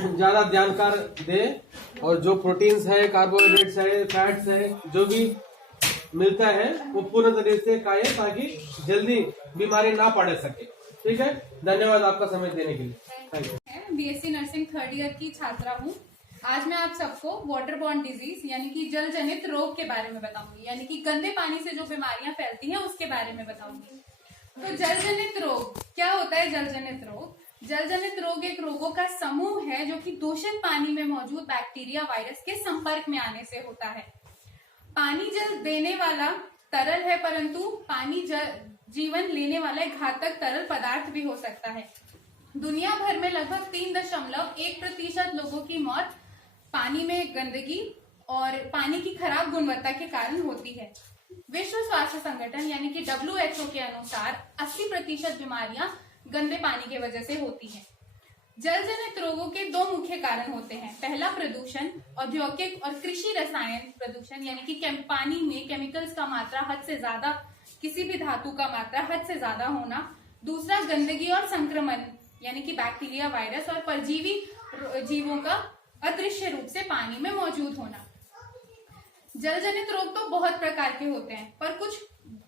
ज्यादा ध्यानकार दे और जो प्रोटीन्स है, कार्बोहाइड्रेट्स है, फैट्स है, जो भी मिलता है वो पूर्ण तरीके से खाए ताकि जल्दी बीमारी ना पड़ सके। ठीक है, धन्यवाद आपका समय देने के लिए। Thank you. BSc nursing 3rd year की छात्रा हूँ। आज मैं आप सबको वाटर बॉर्न डिजीज यानी कि जल जनित रोग के बारे में बताऊंगी, यानी कि गंदे पानी से जो बीमारियां फैलती हैं उसके बारे में बताऊंगी। तो जल जनित रोग क्या होता है? जल जनित रोग, जल जनित रोग एक रोगों का समूह है जो कि दूषित पानी में मौजूद बैक्टीरिया, वायरस के संपर्क में आने से होता है। पानी जल देने वाला तरल है, परंतु पानी जीवन लेने वाला एक घातक तरल पदार्थ भी हो सकता है। दुनिया भर में लगभग 3.1% लोगों की मौत पानी में गंदगी और पानी की खराब गुणवत्ता के कारण होती है। विश्व स्वास्थ्य संगठन यानी कि WHO के अनुसार 80% बीमारियां गंदे पानी की वजह से होती हैं। जल जनित रोगों के 2 मुख्य कारण होते हैं। पहला प्रदूषण, औद्योगिक और कृषि रसायन प्रदूषण, यानी कि पानी में केमिकल्स का मात्रा हद से ज्यादा, किसी भी धातु का मात्रा हद से ज्यादा होना। दूसरा गंदगी और संक्रमण, यानी कि बैक्टीरिया, वायरस और परजीवी जीवों का अदृश्य रूप से पानी में मौजूद होना। जल जनित रोग तो बहुत प्रकार के होते हैं, पर कुछ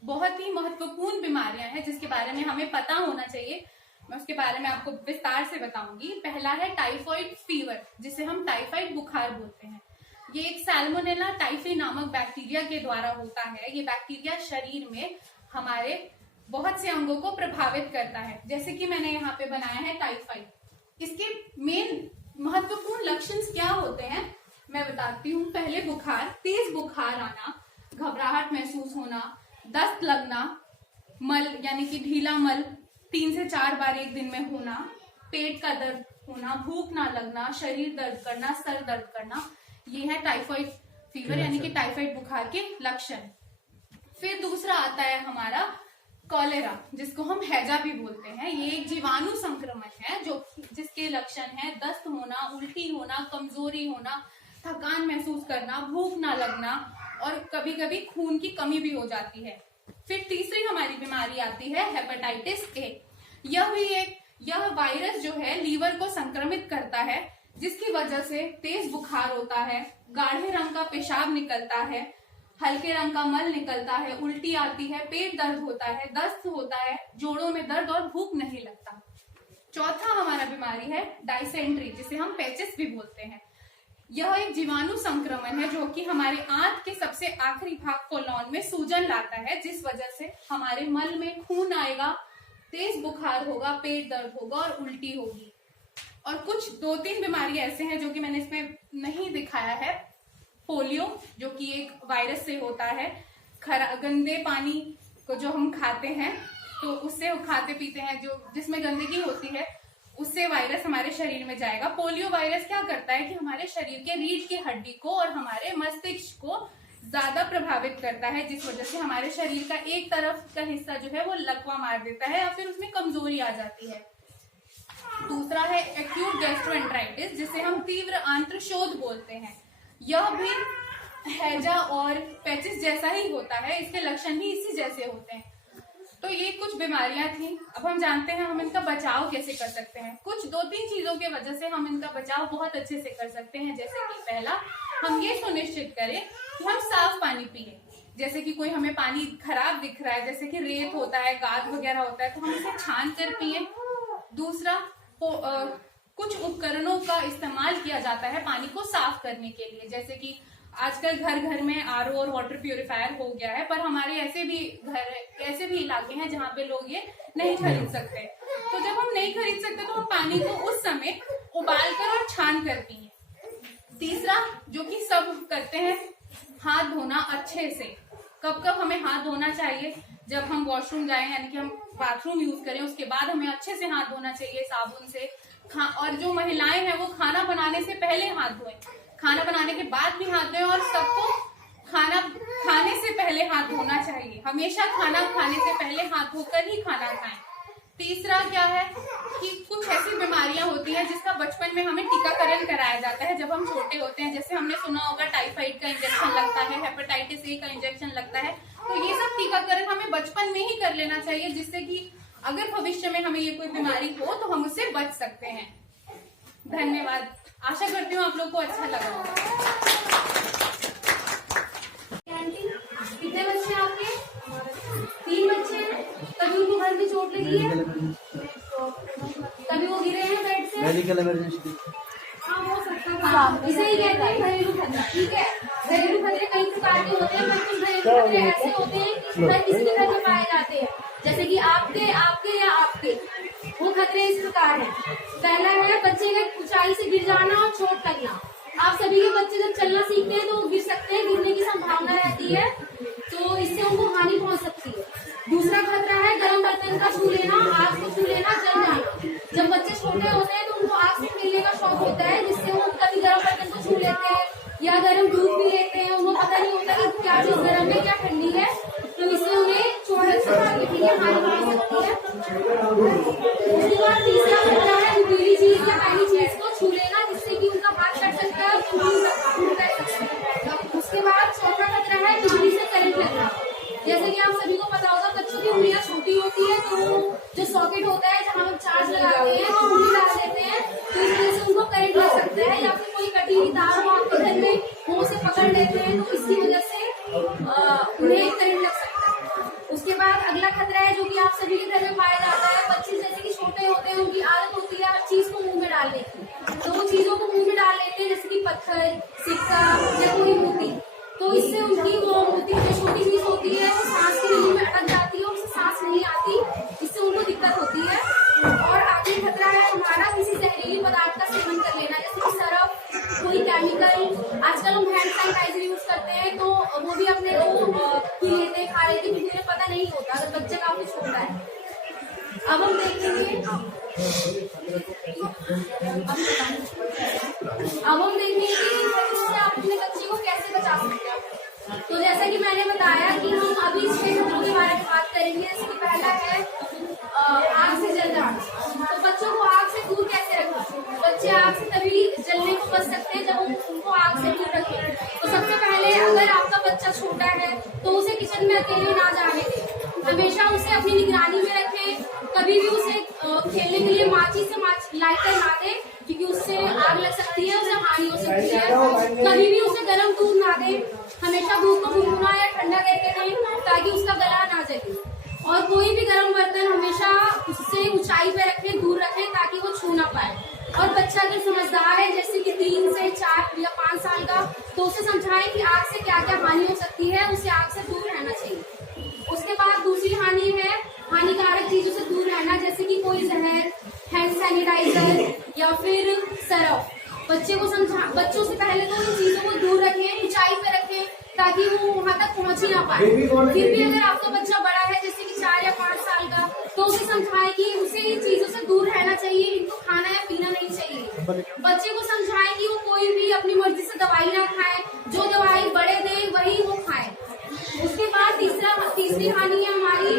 बहुत ही महत्वपूर्ण बीमारियां हैं जिसके बारे में हमें पता होना चाहिए। मैं उसके बारे में आपको विस्तार से बताऊंगी। पहला है टाइफॉइड फीवर, जिसे हम टाइफाइड बुखार बोलते हैं। ये एक सैल्मोनेला टाइफी नामक बैक्टीरिया के द्वारा होता है। ये बैक्टीरिया शरीर में हमारे बहुत से अंगों को प्रभावित करता है, जैसे कि मैंने यहाँ पे बनाया है टाइफाइड। इसके मेन महत्वपूर्ण लक्षण क्या होते हैं मैं बताती हूँ। पहले बुखार, तेज बुखार आना, घबराहट महसूस होना, दस्त लगना, मल यानी कि ढीला मल 3 से 4 बार एक दिन में होना, पेट का दर्द होना, भूख ना लगना, शरीर दर्द करना, सर दर्द करना, ये है टाइफाइड फीवर यानी कि टाइफाइड बुखार के लक्षण। फिर दूसरा आता है हमारा कॉलेरा, जिसको हम हैजा भी बोलते हैं। ये एक जीवाणु संक्रमण है जो जिसके लक्षण है दस्त होना, उल्टी होना, कमजोरी होना, थकान महसूस करना, भूख ना लगना और कभी कभी खून की कमी भी हो जाती है। फिर तीसरी हमारी बीमारी आती है हेपेटाइटिस ए। यह वायरस जो है लीवर को संक्रमित करता है, जिसकी वजह से तेज बुखार होता है, गाढ़े रंग का पेशाब निकलता है, हल्के रंग का मल निकलता है, उल्टी आती है, पेट दर्द होता है, दस्त होता है, जोड़ों में दर्द और भूख नहीं लगता। चौथा हमारा बीमारी है डायसेंट्री, जिसे हम पेचिस भी बोलते हैं। यह एक जीवाणु संक्रमण है जो कि हमारे आंत के सबसे आखिरी भाग कोलॉन में सूजन लाता है, जिस वजह से हमारे मल में खून आएगा, तेज बुखार होगा, पेट दर्द होगा और उल्टी होगी। और कुछ 2-3 बीमारी ऐसे हैं जो कि मैंने इसमें नहीं दिखाया है। पोलियो, जो कि एक वायरस से होता है। गंदे पानी को जो हम खाते हैं तो उससे खाते पीते हैं जो जिसमें गंदगी होती है, उससे वायरस हमारे शरीर में जाएगा। पोलियो वायरस क्या करता है कि हमारे शरीर के रीढ़ की हड्डी को और हमारे मस्तिष्क को ज्यादा प्रभावित करता है, जिस वजह से हमारे शरीर का एक तरफ का हिस्सा जो है वो लकवा मार देता है या फिर उसमें कमजोरी आ जाती है। दूसरा है एक्यूट गैस्ट्रोएंटेराइटिस, जिसे हम तीव्र आंत्रशोथ बोलते हैं। यह भी हैजा और पेचिस जैसा ही होता है, इसके लक्षण भी इसी जैसे होते हैं। तो ये कुछ बीमारियां थी। अब हम जानते हैं हम इनका बचाव कैसे कर सकते हैं। कुछ 2-3 चीजों की वजह से हम इनका बचाव बहुत अच्छे से कर सकते हैं। जैसे कि पहला, हम ये सुनिश्चित करें कि हम साफ पानी पिए। जैसे कि कोई हमें पानी खराब दिख रहा है, जैसे कि रेत होता है, गाद वगैरह होता है, तो हम इसे छान कर पिए। दूसरा, कुछ उपकरणों का इस्तेमाल किया जाता है पानी को साफ करने के लिए, जैसे कि आजकल घर घर में आरओ और वाटर प्यूरिफायर हो गया है, पर हमारे ऐसे भी इलाके हैं जहाँ पे लोग ये नहीं खरीद सकते। तो जब हम नहीं खरीद सकते तो हम पानी को उस समय उबाल कर और छान कर पिए। तीसरा, जो कि सब करते हैं, हाथ धोना अच्छे से। कब कब हमें हाथ धोना चाहिए? जब हम वॉशरूम जाए, यानी कि हम बाथरूम यूज करें, उसके बाद हमें अच्छे से हाथ धोना चाहिए साबुन से। और जो महिलाएं हैं वो खाना बनाने से पहले हाथ धोएं, खाना बनाने के बाद भी हाथ धोएं, और सबको खाना खाने से पहले हाथ धोना चाहिए। हमेशा खाना खाने से पहले हाथ धोकर ही खाना खाएं। तीसरा क्या है कि कुछ ऐसी बीमारियां होती हैं जिसका बचपन में हमें टीकाकरण कराया जाता है जब हम छोटे होते हैं। जैसे हमने सुना होगा टाइफाइड का इंजेक्शन लगता है, हेपेटाइटिस ए का इंजेक्शन लगता है। तो ये सब टीकाकरण हमें बचपन में ही कर लेना चाहिए, जिससे कि अगर भविष्य में हमें ये कोई बीमारी हो तो हम उससे बच सकते हैं। धन्यवाद। आशा करती हूँ आप लोग को अच्छा लगा होगा। कितने बच्चे हैं आपके? 3 बच्चे हैं। कभी उनको घर में चोट लगी है? कभी वो गिरे हैं बेड से? Medical emergency. हाँ, हो सकता है। इसे ही कहते हैं घरेलू खतरा। ठीक है, घरेलू खतरे कई प्रकार के होते हैं, पर कुछ घरेलू खतरे ऐसे होते हैं कि हर किसी के घर में पाए जाते हैं, जैसे कि आपके या आपके। वो खतरे इस प्रकार हैं। पहला है बच्चे के ऊंचाई से गिर जाना और चोट लगना। आप सभी के बच्चे जब चलना सीखते हैं तो वो गिर सकते हैं, गिरने की संभावना रहती है, तो इससे उनको हानि पहुंच सकती है। दूसरा खतरा है गर्म बर्तन का छू लेना, आग को छू लेना, जल जाना। जब बच्चे छोटे होते हैं तो उनको आग से खेलने का शौक होता है, जिससे वो कभी गर्म बर्तन को छू लेते हैं या गर्म दूध भी लेते हैं। उनको पता नहीं होता कि क्या चीज गर्म है क्या ठंडी है, तो इससे उन्हें चोट लग सकती है, हानि पहुंच सकती है। उसके बाद तीसरा खतरा है नुकीली चीज या काली चीज को छू लेना, जिससे कि उनका हाथ कट सकता है, उसके बाद चौथा खतरा है बिजली से करंट लगना। जैसे कि आप सभी को पता होगा बच्चों की उंगलियां छोटी होती है, तो जो सॉकेट होता है जहाँ हम चार्ज लगाते हैं तो उंगली डाल देते हैं, तो इस वजह से उनको करंट लग सकता है। या फिर कोई कटी हुई तार हो आपके घर में, वो उसे पकड़ लेते हैं, तो इसकी वजह से उन्हें करंट लग सकता है। उसके बाद अगला खतरा है जो कि आप सभी के घर में पाया जाता है। बच्चे जैसे कि छोटे होते हैं, उनकी आदत होती है हर चीज को मुंह में डालने की, तो वो चीजों को मुंह में डाल लेते हैं, जैसे कि पत्थर, सिक्का या कोई मोती। तो इससे उनकी वो मोती जो छोटी चीज होती है वो सांस की नली में अटक जाती है, उससे सांस नहीं आती, इससे उनको दिक्कत होती है। और आखिरी खतरा है हमारा किसी जहरीली पदार्थ का सेवन कर लेना, जैसे कि सरफ, कोई केमिकल। आजकल हम हैंड सैनिटाइजर यूज करते हैं, तो वो भी अपने लोग पी लेते हैं, खा लेते हैं, क्योंकि उन्हें पता नहीं होता अगर बच्चा काफी छोटा है। अब हम देखेंगे कि आप अपने बच्चे को कैसे बचा सकते हैं। तो जैसा कि मैंने बताया कि हम अभी 6 खतरों के बारे में बात करेंगे। इसमें पहला है आग से जल जाना। तो बच्चों को आग से दूर कैसे रखें? बच्चे आग से तभी जलने को बच सकते हैं जब हम उनको आग से दूर रखें। तो सबसे पहले अगर आपका बच्चा छोटा है तो उसे किचन में अकेले ना जाने दें, हमेशा उसे अपनी निगरानी में रखें। कभी भी उसे खेलने के लिए माचिस से लाइटर ना दें, क्योंकि उससे आग लग सकती है, उसे हानि हो सकती है। कभी भी उसे गर्म दूध ना दें, हमेशा दूध को गुनगुना या ठंडा करके दें ताकि उसका गला ना जले। और कोई भी गर्म बर्तन हमेशा उससे ऊंचाई पे रखें, दूर रखें, ताकि वो छू ना पाए। और बच्चा अगर समझदार है, जैसे कि 3 से 4 या 5 साल का, तो उसे समझाएं कि आग से क्या क्या हानि हो सकती है, उसे आग से दूर रहना चाहिए। उसके बाद दूसरी हानि है हानिकारक चीजों से दूर रहना, जैसे कि कोई जहर, हैंड सैनिटाइजर या फिर सरफ। बच्चों से पहले तो इन चीजों को दूर रखें, ऊंचाई पे रखें, ताकि वो वहां तक पहुंच ही ना पाए। फिर भी अगर आपका बच्चा बड़ा है, जैसे कि 4 या 5 साल का, तो उसे समझाएं कि उसे इन चीजों से दूर रहना चाहिए, इनको खाना या पीना नहीं चाहिए। बच्चे को समझाएं कि वो कोई भी अपनी मर्जी से दवाई ना खाए, जो दवाई बड़े दें वही वो खाएं। उसके बाद तीसरी हानि है हमारी,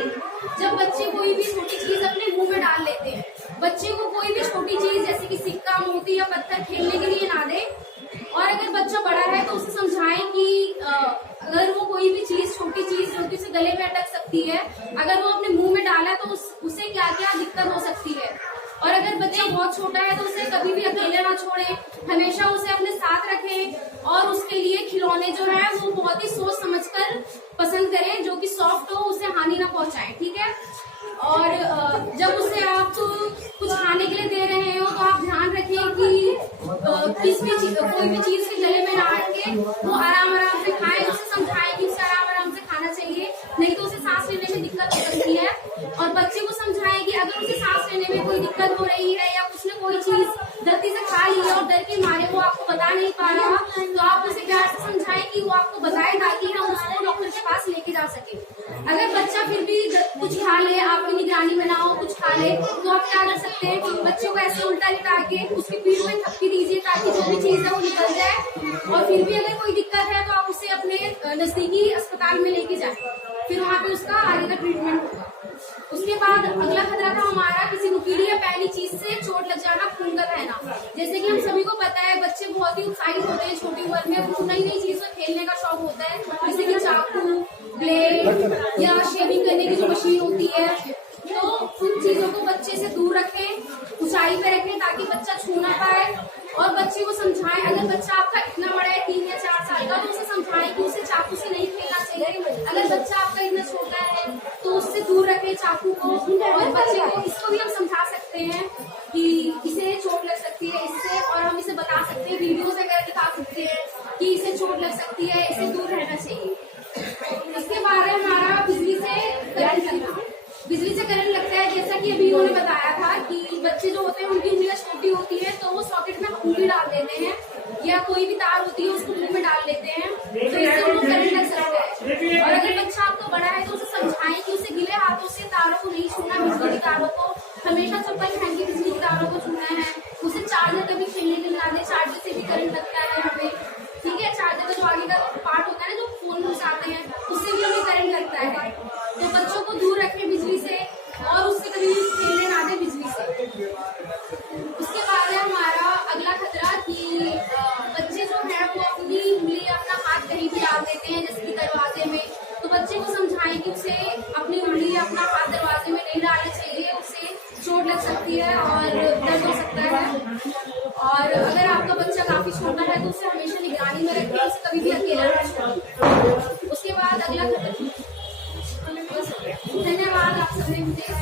जब बच्चे कोई भी छोटी चीज अपने मुंह में डाल लेते हैं। बच्चे को कोई भी छोटी चीज जैसे कि सिक्का, मोती या पत्थर खेलने के लिए ना दे। और अगर बच्चा बड़ा है तो उसे समझाएं कि अगर वो कोई भी चीज, छोटी चीज जो कि उसे गले में अटक सकती है, अगर वो अपने मुंह में डाला तो उसे क्या क्या दिक्कत हो सकती है। और अगर बच्चा बहुत छोटा है तो उसे कभी भी अकेले ना छोड़े, हमेशा उसे अपने साथ रखें। और उसके लिए खिलौने जो है वो बहुत ही सोच समझकर पसंद करें, जो कि सॉफ्ट हो, उसे हानि ना पहुंचाएं। ठीक है। और जब उसे आप कुछ खाने के लिए दे रहे हो तो आप ध्यान रखें कि कोई भी चीज के गले में ना अटके, वो आराम से खाए। उसे समझाएं कि उसे आराम से खाना चाहिए, नहीं तो उसे सांस लेने में दिक्कत हो सकती है। और बच्चे को समझाएं कि अगर उसे सांस लेने में कोई दिक्कत हो रही है या उसने कोई चीज गलती से खा ली है और डर के मारे वो आपको बता नहीं पा रहा, तो आप उसे प्यार से समझाएं कि वो आपको बताए, ताकि हम उसको डॉक्टर के पास लेके जा सके। अगर बच्चा फिर भी कुछ खा ले, आपकी निगरानी में ना हो, कुछ खा ले, तो आप क्या कर सकते हैं कि बच्चों को ऐसे उल्टा लिटा के उसकी पीठ में थपकी दीजिए, ताकि जो भी चीज है वो निकल जाए। और फिर भी अगर कोई दिक्कत है तो आप उसे अपने नजदीकी अस्पताल में लेके जाएं, फिर वहाँ पे उसका आगे का ट्रीटमेंट होगा। उसके बाद अगला खतरा था हमारा किसी नुकीली या पहली चीज से चोट लग जाना, खून का बहना। जैसे कि हम सभी को पता है, बच्चे बहुत ही उत्साहित होते हैं छोटी उम्र में, उनको नई नई चीजों से खेलने का शौक होता है, जैसे कि चाकू, ब्लेड या शेविंग करने की जो मशीन होती है। तो उन चीजों को बच्चे से दूर रखें, ऊंचाई पे रखें, ताकि बच्चा छू ना पाए। और बच्चे को समझाएं। अगर बच्चा आपका इतना बड़ा है 3 या 4 साल का, तो उसे समझाएं कि उसे चाकू से नहीं खेलना चाहिए। अगर बच्चा आपका इतना छोटा है तो उससे दूर रखें चाकू को। और बच्चे को इसको भी हम समझा सकते हैं कि इसे चोट लग सकती है इससे, और हम इसे बता सकते हैं, वीडियोस वगैरह दिखा सकते हैं कि इसे चोट लग सकती है, इसे दूर रहना चाहिए। इसके बाद है हमारा बिजली से करंट लगना। बिजली से करंट लगता है, जैसा कि अभी उन्होंने बताया था कि बच्चे जो होते हैं उनकी उंगलियां छोटी होती है, तो वो सॉकेट में उंगली डाल देते हैं, या कोई भी तार होती है उसको मुंह में डाल देते हैं, तो इससे उनको करंट लग सकता है। और अगर बच्चा आपका बड़ा है तो उसे समझाएं कि उसे गिले हाथों से तारों को नहीं छूना, बिजली की तारों को हमेशा चप्पल पहन के बिजली की तारों को छूना है। उसे चार्जर कभी खेलने के लिए ना दे, चार्जर से भी करंट लगता है हमें, ठीक है। चार्जर का जो आगे का पार्ट होता है ना, जो फोन में घुसाते हैं, उससे भी हमें करंट लगता है। तो बच्चों को दूर रखें बिजली से, और उससे कभी खेलने ना दें बिजली से। उसके बाद है हमारा अगला खतरा कि बच्चे जो है वो अपनी उंगली, अपना हाथ कहीं भी डाल देते हैं, जैसे कि दरवाजे में। तो बच्चे को समझाएं कि उसे अपनी उंगली, अपना हाथ दरवाजे में नहीं डालना चाहिए, उससे चोट लग सकती है और दर्द हो सकता है। और अगर आपका बच्चा काफी छोटा है तो उसे हमेशा निगरानी में रखें, उसे कभी भी अकेला ना छोड़ें। उसके बाद अगला खतरा। धन्यवाद आप सबने मुझे।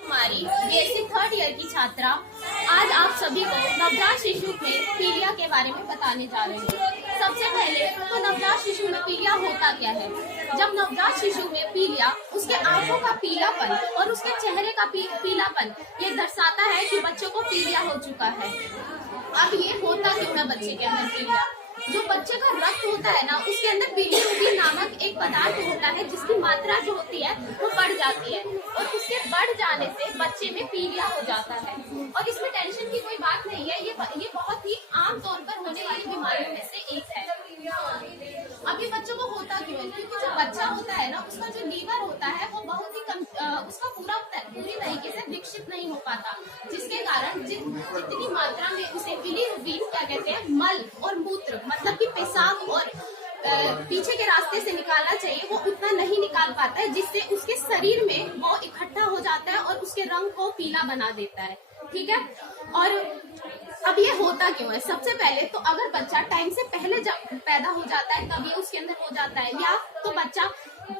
हमारी BSc 3rd ईयर की छात्रा आज आप सभी को नवजात शिशु में पीलिया के बारे में बताने जा रहे हैं। सबसे पहले तो नवजात शिशु में पीलिया होता क्या है। जब नवजात शिशु में पीलिया, उसके आंखों का पीलापन और उसके चेहरे का पीलापन ये दर्शाता है कि बच्चों को पीलिया हो चुका है। अब ये होता क्यों है बच्चे के अंदर पीलिया? जो बच्चे का रक्त होता है ना, उसके अंदर बिलिरुबिन नामक एक पदार्थ होता है, जिसकी मात्रा जो होती है वो बढ़ जाती है, और उसके बढ़ जाने से बच्चे में पीलिया हो जाता है। और इसमें टेंशन की कोई बात नहीं है, ये बहुत ही आम तौर पर होने वाली बीमारियों में से एक है। अभी बच्चों को होता क्यों है? क्योंकि जो बच्चा होता है ना, उसका जो लीवर होता है वो बहुत ही उसका पूरी तरीके से विकसित नहीं हो पाता, जिसके कारण जितनी मात्रा में उसे बिलिरुबिन क्या कहते हैं, मल और मूत्र, मतलब कि पेशाब और पीछे के रास्ते से निकालना चाहिए, वो उतना नहीं निकाल पाता है, जिससे उसके शरीर में वो इकट्ठा हो जाता है और उसके रंग को पीला बना देता है। ठीक है। और अब ये होता क्यों है? सबसे पहले तो अगर बच्चा टाइम से पहले जब पैदा हो जाता है तब ये उसके अंदर हो जाता है, या तो बच्चा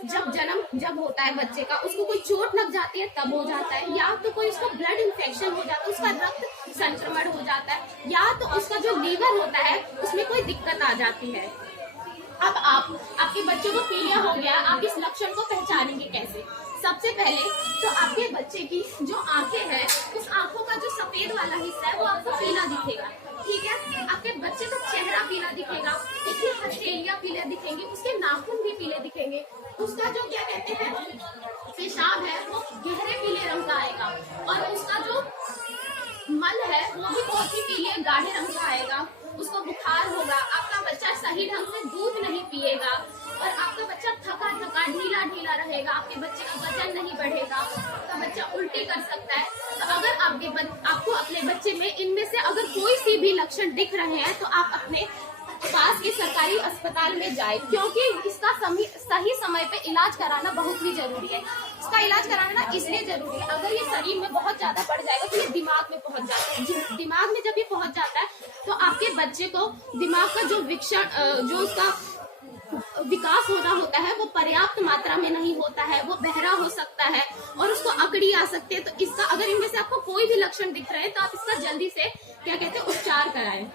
जब होता है बच्चे का, उसको कोई चोट लग जाती है तब हो जाता है, या तो कोई उसको ब्लड इन्फेक्शन हो जाता है, उसका रक्त संक्रमण हो जाता है, या तो उसका जो लीवर होता है उसमें कोई दिक्कत आ जाती है। अब आपके बच्चे को पीलिया हो गया, आप इस लक्षण को पहचानेंगे कैसे? सबसे पहले तो आपके बच्चे की जो आंखें हैं, उस आंखों का जो सफेद वाला हिस्सा है वो आपको पीला दिखेगा। ठीक है। आपके बच्चे का चेहरा पीला दिखेगा, उसकी हथेलियां पीले दिखेंगी, उसके नाखून भी पीले दिखेंगे, उसका जो क्या कहते हैं पेशाब है वो गहरे पीले रंग का आएगा, और उसका जो मल है वो भी बहुत ही पीले गाढ़े रंग का आएगा। उसको बुखार होगा, आपका बच्चा सही ढंग से दूध नहीं पिएगा, और आपका बच्चा थका ढीला रहेगा, आपके बच्चे का वजन नहीं बढ़ेगा, आपका बच्चा उल्टी कर सकता है। तो अगर आपको अपने बच्चे में इनमें से अगर कोई सी भी लक्षण दिख रहे हैं तो आप अपने पास के सरकारी अस्पताल में जाए, क्योंकि इसका सही समय पे इलाज कराना बहुत ही जरूरी है। इसका इलाज कराना इसलिए जरूरी है, अगर ये शरीर में बहुत ज्यादा बढ़ जाएगा तो ये दिमाग में पहुंच जाता है। दिमाग में जब ये पहुंच जाता है तो आपके बच्चे को दिमाग का जो उसका विकास होना होता है वो पर्याप्त मात्रा में नहीं होता है, वो बहरा हो सकता है और उसको अकड़ी आ सकती है। तो इसका अगर इनमें से आपको कोई भी लक्षण दिख रहे हैं तो आप इसका जल्दी से क्या कहते हैं उपचार कराएं।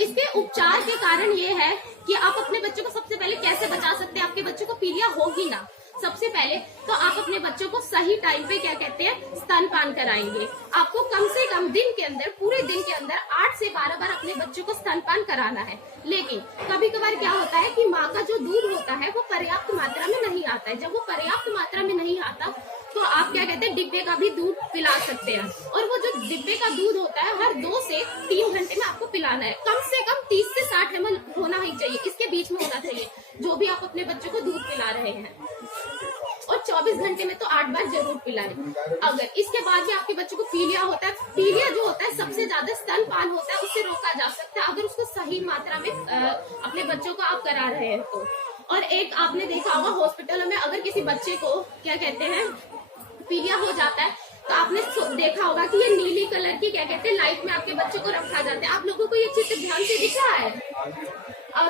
इसके उपचार के कारण ये है कि आप अपने बच्चे को सबसे पहले कैसे बचा सकते हैं। आपके बच्चे को पीलिया होगी ना, सबसे पहले तो आप अपने बच्चों को सही टाइम पे क्या कहते हैं स्तनपान कराएंगे। आपको कम से कम दिन के अंदर, पूरे दिन के अंदर 8 से 12 बार अपने बच्चों को स्तनपान कराना है। लेकिन कभी कभार क्या होता है कि माँ का जो दूध होता है वो पर्याप्त मात्रा में नहीं आता है। जब वो पर्याप्त मात्रा में नहीं आता तो आप क्या कहते हैं डिब्बे का भी दूध पिला सकते हैं, और वो जो डिब्बे का दूध होता है हर 2 से 3 घंटे में आपको पिलाना है। कम से कम 30 से 60 ml होना ही चाहिए, इसके बीच में होना चाहिए जो भी आप अपने बच्चे को दूध पिला रहे हैं, और 24 घंटे में तो 8 बार जरूर पिलाएं। अगर इसके बाद भी आपके बच्चे को पीलिया होता है, पीलिया जो होता है सबसे ज्यादा स्तनपान होता है, उससे रोका जा सकता है अगर उसको सही मात्रा में अपने बच्चों को आप करा रहे हैं तो। और एक आपने देखा होगा हॉस्पिटलों में अगर किसी बच्चे को क्या कहते हैं पीलिया हो जाता है तो आपने देखा होगा कि ये नीली कलर की क्या कहते हैं लाइट में आपके बच्चों को रखा जाता है। आप लोगों को ये चित्र ध्यान से दिख रहा है?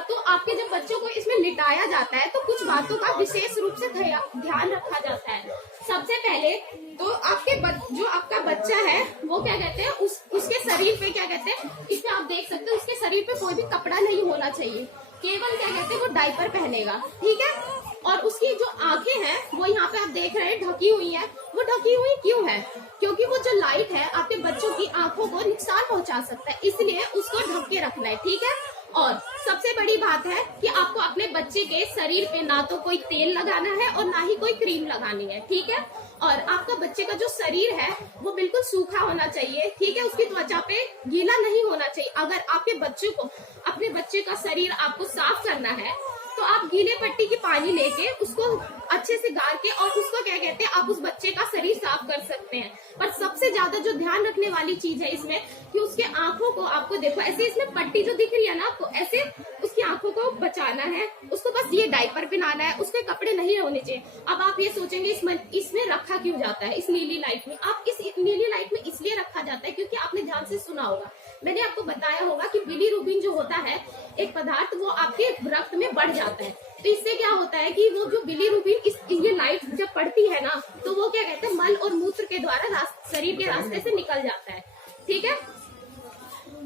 तो आपके जब बच्चों को इसमें लिटाया जाता है तो कुछ बातों का विशेष रूप से ध्यान रखा जाता है। सबसे पहले तो आपके जो आपका बच्चा है वो क्या कहते हैं उसके शरीर पे क्या कहते हैं, इसमें आप देख सकते हो उसके शरीर पे कोई भी कपड़ा नहीं होना चाहिए, केवल क्या कहते हैं वो डायपर पहनेगा, ठीक है। और उसकी जो आंखें हैं वो यहाँ पे आप देख रहे हैं ढकी हुई है। वो ढकी हुई क्यों है? क्योंकि वो जो लाइट है आपके बच्चों की आंखों को नुकसान पहुंचा सकता है, इसलिए उसको ढक के रखना है, ठीक है। और सबसे बड़ी बात है कि आपको अपने बच्चे के शरीर पे ना तो कोई तेल लगाना है और ना ही कोई क्रीम लगानी है, ठीक है। और आपका बच्चे का जो शरीर है वो बिल्कुल सूखा होना चाहिए, ठीक है। उसकी त्वचा पे गीला नहीं होना चाहिए। अगर आपके बच्चे को अपने बच्चे का शरीर आपको साफ करना है तो आप गीले पट्टी की पानी लेके उसको अच्छे से गार के और उसको क्या कहते हैं आप उस बच्चे का शरीर साफ कर सकते हैं। पर सबसे ज्यादा जो ध्यान रखने वाली चीज है इसमें कि उसके आंखों को आपको देखो ऐसे इसमें पट्टी जो दिख रही है ना आपको, ऐसे उसकी आंखों को बचाना है। उसको बस ये डायपर पहनाना है, उसके कपड़े नहीं होने चाहिए। अब आप ये सोचेंगे इसमें रखा क्यों जाता है इस नीली लाइट में? आप इस नीली लाइट में इसलिए रखा जाता है क्योंकि आपने ध्यान से सुना होगा, मैंने आपको बताया होगा कि बिलीरुबिन जो होता है एक पदार्थ वो आपके रक्त में बढ़ जाता है। तो इससे क्या होता है कि वो जो बिलीरुबिन ये लाइट जब पड़ती है ना तो वो क्या कहते हैं मल और मूत्र के द्वारा शरीर के रास्ते से निकल जाता है, ठीक है।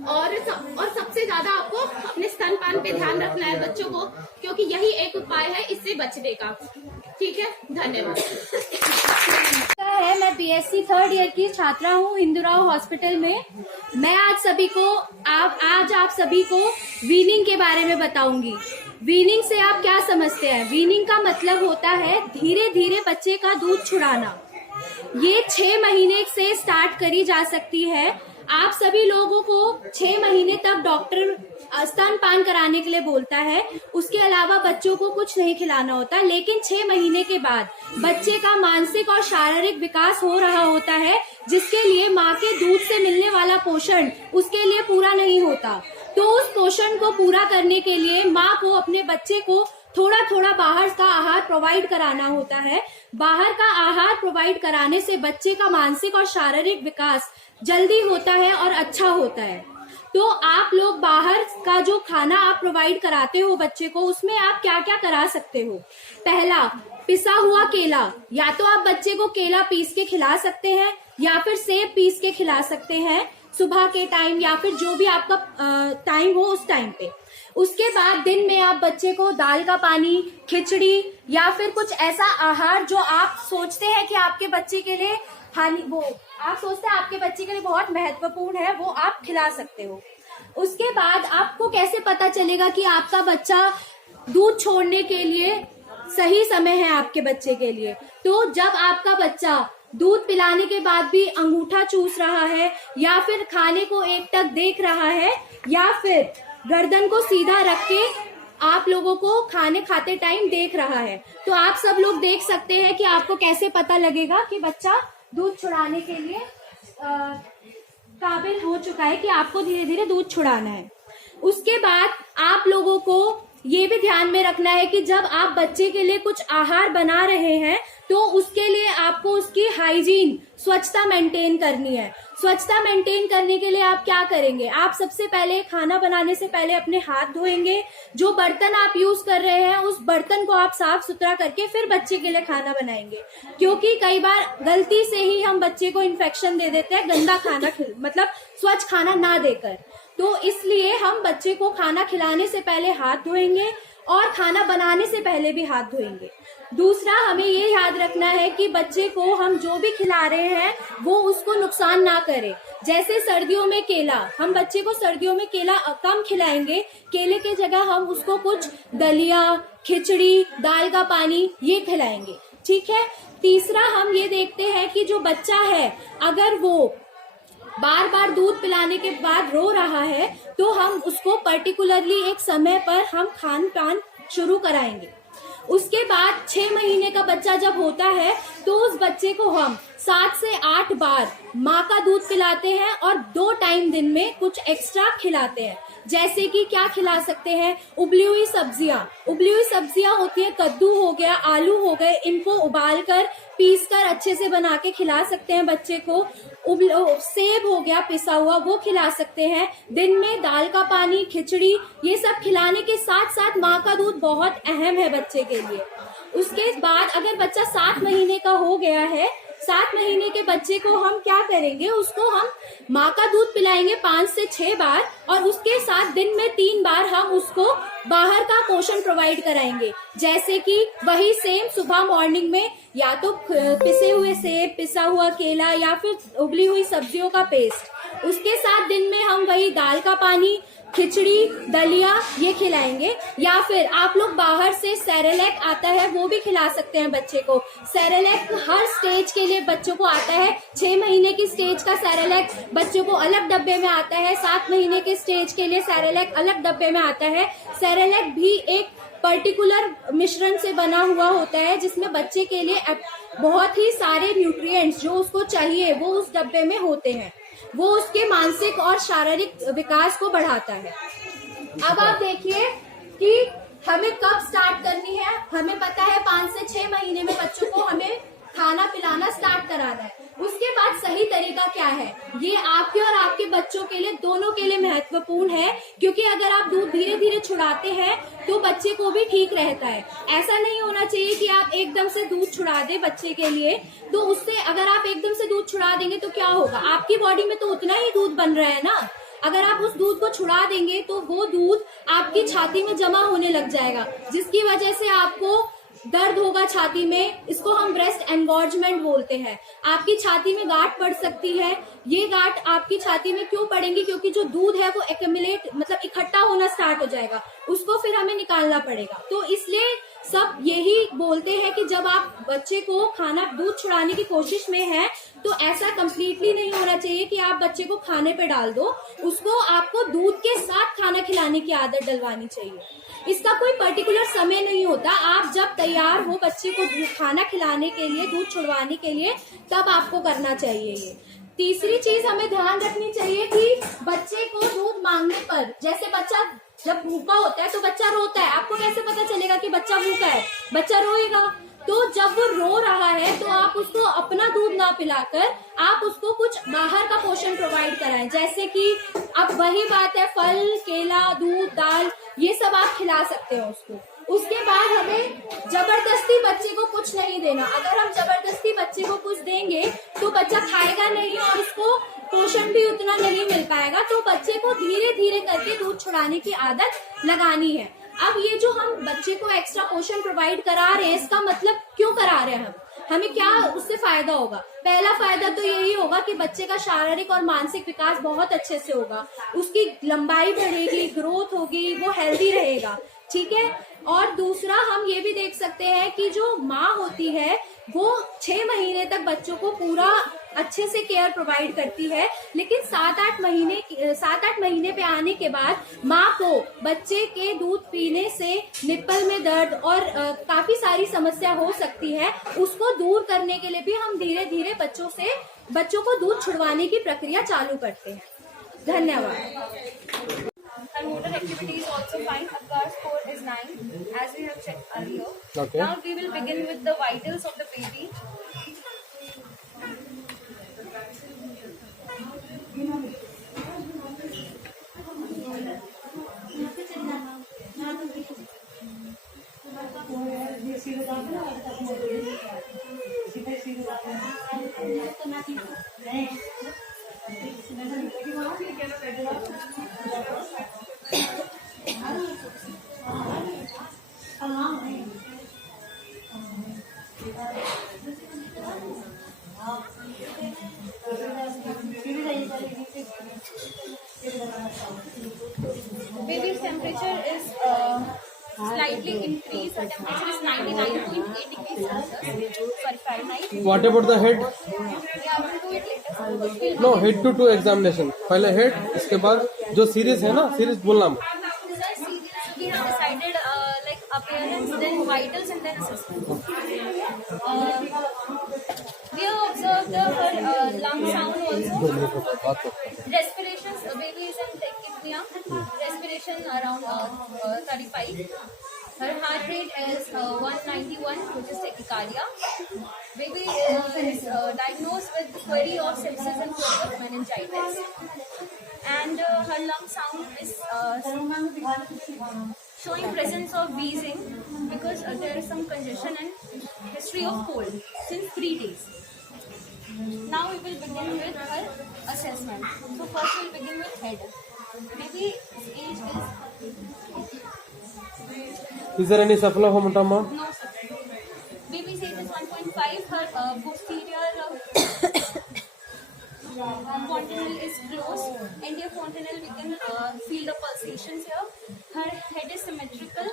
और सबसे ज्यादा आपको अपने स्तनपान पे ध्यान रखना है बच्चों को, क्योंकि यही एक उपाय है इससे बचने का, ठीक है। धन्यवाद। मैं बीएससी 3rd ईयर की छात्रा हूँ हिंदूराव हॉस्पिटल में। मैं आज आप सभी को वीनिंग के बारे में बताऊंगी। वीनिंग से आप क्या समझते हैं? वीनिंग का मतलब होता है धीरे धीरे बच्चे का दूध छुड़ाना। ये 6 महीने से स्टार्ट करी जा सकती है। आप सभी लोगों को 6 महीने तक डॉक्टर स्तनपान कराने के लिए बोलता है, उसके अलावा बच्चों को कुछ नहीं खिलाना होता। लेकिन 6 महीने के बाद बच्चे का मानसिक और शारीरिक विकास हो रहा होता है, जिसके लिए माँ के दूध से मिलने वाला पोषण उसके लिए पूरा नहीं होता। तो उस पोषण को पूरा करने के लिए माँ को अपने बच्चे को थोड़ा थोड़ा बाहर का आहार प्रोवाइड कराना होता है। बाहर का आहार प्रोवाइड कराने से बच्चे का मानसिक और शारीरिक विकास जल्दी होता है और अच्छा होता है। तो आप लोग बाहर का जो खाना आप प्रोवाइड कराते हो बच्चे को, उसमें आप क्या क्या करा सकते हो? पहला, पिसा हुआ केला। या तो आप बच्चे को केला पीस के खिला सकते हैं या फिर सेब पीस के खिला सकते हैं सुबह के टाइम, या फिर जो भी आपका टाइम हो उस टाइम पे। उसके बाद दिन में आप बच्चे को दाल का पानी, खिचड़ी या फिर कुछ ऐसा आहार जो आप सोचते हैं कि आपके बच्चे के लिए आपके बच्चे के लिए बहुत महत्वपूर्ण है, वो आप खिला सकते हो। उसके बाद आपको कैसे पता चलेगा कि आपका बच्चा दूध छोड़ने के लिए सही समय है आपके बच्चे के लिए? तो जब आपका बच्चा दूध पिलाने के बाद भी अंगूठा चूस रहा है, या फिर खाने को एकटक देख रहा है, या फिर गर्दन को सीधा रख के आप लोगों को खाने खाते टाइम देख रहा है, तो आप सब लोग देख सकते हैं कि आपको कैसे पता लगेगा कि बच्चा दूध छुड़ाने के लिए काबिल हो चुका है, कि आपको धीरे धीरे दूध छुड़ाना है। उसके बाद आप लोगों को ये भी ध्यान में रखना है कि जब आप बच्चे के लिए कुछ आहार बना रहे हैं तो उसके लिए आपको उसकी हाइजीन, स्वच्छता मेंटेन करनी है। स्वच्छता मेंटेन करने के लिए आप क्या करेंगे? आप सबसे पहले खाना बनाने से पहले अपने हाथ धोएंगे। जो बर्तन आप यूज कर रहे हैं उस बर्तन को आप साफ सुथरा करके फिर बच्चे के लिए खाना बनाएंगे, क्योंकि कई बार गलती से ही हम बच्चे को इन्फेक्शन दे देते हैं गंदा खाना मतलब स्वच्छ खाना ना देकर। तो इसलिए हम बच्चे को खाना खिलाने से पहले हाथ धोएंगे और खाना बनाने से पहले भी हाथ धोएंगे। दूसरा, हमें ये याद रखना है कि बच्चे को हम जो भी खिला रहे हैं वो उसको नुकसान ना करे। जैसे सर्दियों में केला, हम बच्चे को सर्दियों में केला कम खिलाएंगे, केले की जगह हम उसको कुछ दलिया, खिचड़ी, दाल का पानी ये खिलाएंगे, ठीक है। तीसरा, हम ये देखते हैं कि जो बच्चा है अगर वो बार बार दूध पिलाने के बाद रो रहा है तो हम उसको पर्टिकुलरली एक समय पर हम खान पान शुरू कराएंगे। उसके बाद 6 महीने का बच्चा जब होता है तो उस बच्चे को हम 7 से 8 बार माँ का दूध पिलाते हैं और 2 टाइम दिन में कुछ एक्स्ट्रा खिलाते हैं। जैसे कि क्या खिला सकते हैं, उबली हुई सब्जियां होती है, कद्दू हो गया, आलू हो गए, इनको उबाल कर पीस कर अच्छे से बना के खिला सकते हैं बच्चे को। सेब हो गया पिसा हुआ, वो खिला सकते हैं। दिन में दाल का पानी, खिचड़ी, ये सब खिलाने के साथ साथ माँ का दूध बहुत अहम है बच्चे के लिए। उसके बाद अगर बच्चा 7 महीने का हो गया है, 7 महीने के बच्चे को हम क्या करेंगे, उसको हम माँ का दूध पिलाएंगे 5 से 6 बार और उसके साथ दिन में 3 बार हम उसको बाहर का पोषण प्रोवाइड कराएंगे। जैसे कि वही सेम सुबह मॉर्निंग में या तो पिसे हुए सेब, पिसा हुआ केला या फिर उबली हुई सब्जियों का पेस्ट। उसके साथ दिन में हम वही दाल का पानी, खिचड़ी, दलिया ये खिलाएंगे। या फिर आप लोग बाहर से सेरेलैक आता है वो भी खिला सकते हैं बच्चे को। सेरेलैक हर स्टेज के लिए बच्चों को आता है। 6 महीने की स्टेज का सेरेलैक बच्चों को अलग डब्बे में आता है, 7 महीने के स्टेज के लिए सेरेलैक अलग डब्बे में आता है। सेरेलैक भी एक पर्टिकुलर मिश्रण से बना हुआ होता है जिसमें बच्चे के लिए बहुत ही सारे न्यूट्रिएंट्स जो उसको चाहिए वो उस डब्बे में होते हैं। वो उसके मानसिक और शारीरिक विकास को बढ़ाता है। अब आप देखिए कि हमें कब स्टार्ट करनी है। हमें पता है 5 से 6 महीने में बच्चों को हमें खाना पिलाना स्टार्ट कराना है। उसके बाद सही तरीका क्या है, ये आपके और आपके बच्चों के लिए, दोनों के लिए महत्वपूर्ण है। क्योंकि अगर आप दूध धीरे धीरे छुड़ाते हैं तो बच्चे को भी ठीक रहता है। ऐसा नहीं होना चाहिए कि आप एकदम से दूध छुड़ा दे बच्चे के लिए, तो उससे अगर आप एकदम से दूध छुड़ा देंगे तो क्या होगा, आपकी बॉडी में तो उतना ही दूध बन रहा है ना। अगर आप उस दूध को छुड़ा देंगे तो वो दूध आपकी छाती में जमा होने लग जाएगा, जिसकी वजह से आपको दर्द होगा छाती में। इसको हम ब्रेस्ट एनगॉर्जमेंट बोलते हैं। आपकी छाती में गांठ पड़ सकती है। ये गांठ आपकी छाती में क्यों पड़ेंगी, क्योंकि जो दूध है वो एक्यूमुलेट मतलब इकट्ठा होना स्टार्ट हो जाएगा, उसको फिर हमें निकालना पड़ेगा। तो इसलिए सब यही बोलते हैं कि जब आप बच्चे को खाना दूध छुड़ाने की कोशिश में है तो ऐसा कंप्लीटली नहीं होना चाहिए कि आप बच्चे को खाने पे डाल दो। उसको आपको दूध के साथ खाना खिलाने की आदत डलवानी चाहिए। इसका कोई पर्टिकुलर समय नहीं होता, आप जब तैयार हो बच्चे को खाना खिलाने के लिए, दूध छुड़वाने के लिए, तब आपको करना चाहिए ये। तीसरी चीज हमें ध्यान रखनी चाहिए कि बच्चे को दूध मांगने पर, जैसे बच्चा जब भूखा होता है तो बच्चा रोता है, आपको कैसे पता चलेगा कि बच्चा भूखा है, बच्चा रोएगा। तो जब वो रो रहा है तो आप उसको अपना दूध ना पिलाकर आप उसको कुछ बाहर का पोषण प्रोवाइड कराएं। जैसे कि अब वही बात है, फल, केला, दूध, दाल, ये सब आप खिला सकते हो उसको। उसके बाद हमें जबरदस्ती बच्चे को कुछ नहीं देना। अगर हम जबरदस्ती बच्चे को कुछ देंगे तो बच्चा खाएगा नहीं और उसको पोषण भी उतना नहीं मिल पाएगा। तो बच्चे को धीरे धीरे करके दूध छुड़ाने की आदत लगानी है। अब ये जो हम बच्चे को एक्स्ट्रा पोषण प्रोवाइड करा रहे हैं, इसका मतलब क्यों करा रहे हैं हमें क्या उससे फायदा होगा। पहला फायदा तो यही होगा कि बच्चे का शारीरिक और मानसिक विकास बहुत अच्छे से होगा, उसकी लंबाई बढ़ेगी, ग्रोथ होगी, वो हेल्दी रहेगा, ठीक है। और दूसरा हम ये भी देख सकते हैं कि जो माँ होती है वो 6 महीने तक बच्चों को पूरा अच्छे से केयर प्रोवाइड करती है, लेकिन 7-8 महीने पे आने के बाद माँ को बच्चे के दूध पीने से निप्पल में दर्द और काफी सारी समस्या हो सकती है। उसको दूर करने के लिए भी हम धीरे धीरे बच्चों को दूध छुड़वाने की प्रक्रिया चालू करते हैं। धन्यवाद। And motor activity is also fine. Apgar's score is 9, as we have checked earlier. Okay. Now we will begin with the vitals of the baby. Baby's temperature is slightly increased. Her temperature is 99.8 degrees Celsius. Sorry, Fahrenheit. What about the head? Yeah, we'll do it later. No, head to toe examination. पहले head, इसके बाद जो series है ना, series बोलना। Sir, we have decided like appearance, then vitals, and then We have observed her lung sound also. Respirations, baby is in tachypnea. Respiration around 35. Her heart rate is 191, which is tachycardia. Baby is diagnosed with query of sepsis and query of meningitis. And her lung sound is showing presence of wheezing because there is some congestion and history of cold since 3 days. Now we will begin with her assessment. So first we will begin with head. Baby's age Is there any cephalomata, ma'am? no sir. Baby's age is 1.5. Her posterior fontanelle is closed. Anterior fontanelle we can feel the pulsations here. Her head is symmetrical.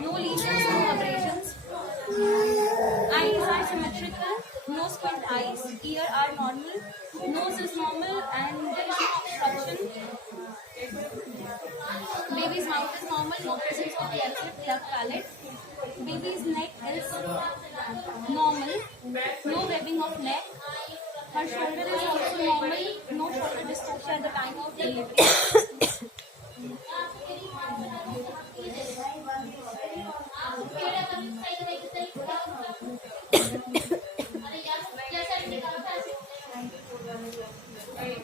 No lesions, no abrasions. Eyes are symmetrical. No squint eyes. Ear are normal. Nose is normal and there is no obstruction. Baby's mouth is normal. No presence of cleft lip, cleft palate. Baby's neck is normal. No webbing of neck. Her shoulder is also normal. No shoulder dystocia at the time of delivery.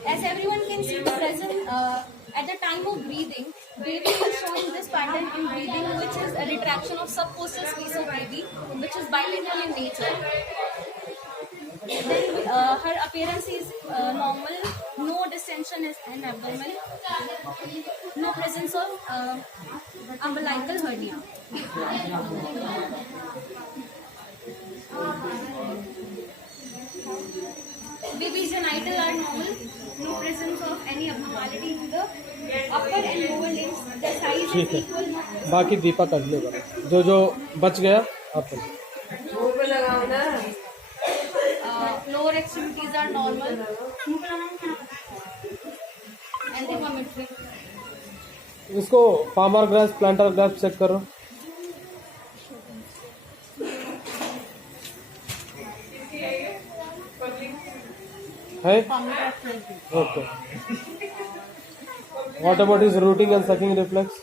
As everyone can see, present at the time of breathing, baby is showing this pattern in breathing, which is a retraction of subcostal space of baby, which is bilateral in nature. Then her appearance is normal. No distension is in abdomen. No presence of umbilical hernia. Baby's genital are normal. No presence of any abnormality in the upper and lower limbs. The size ठीक is है, equal. बाकी दीपा कर लेगा, जो जो बच गया आप कर लो। Lower extremities are normal. And the vomitry. इसको palmar grasp plantar grasp check करो। है okay. What about is rooting and sucking reflex?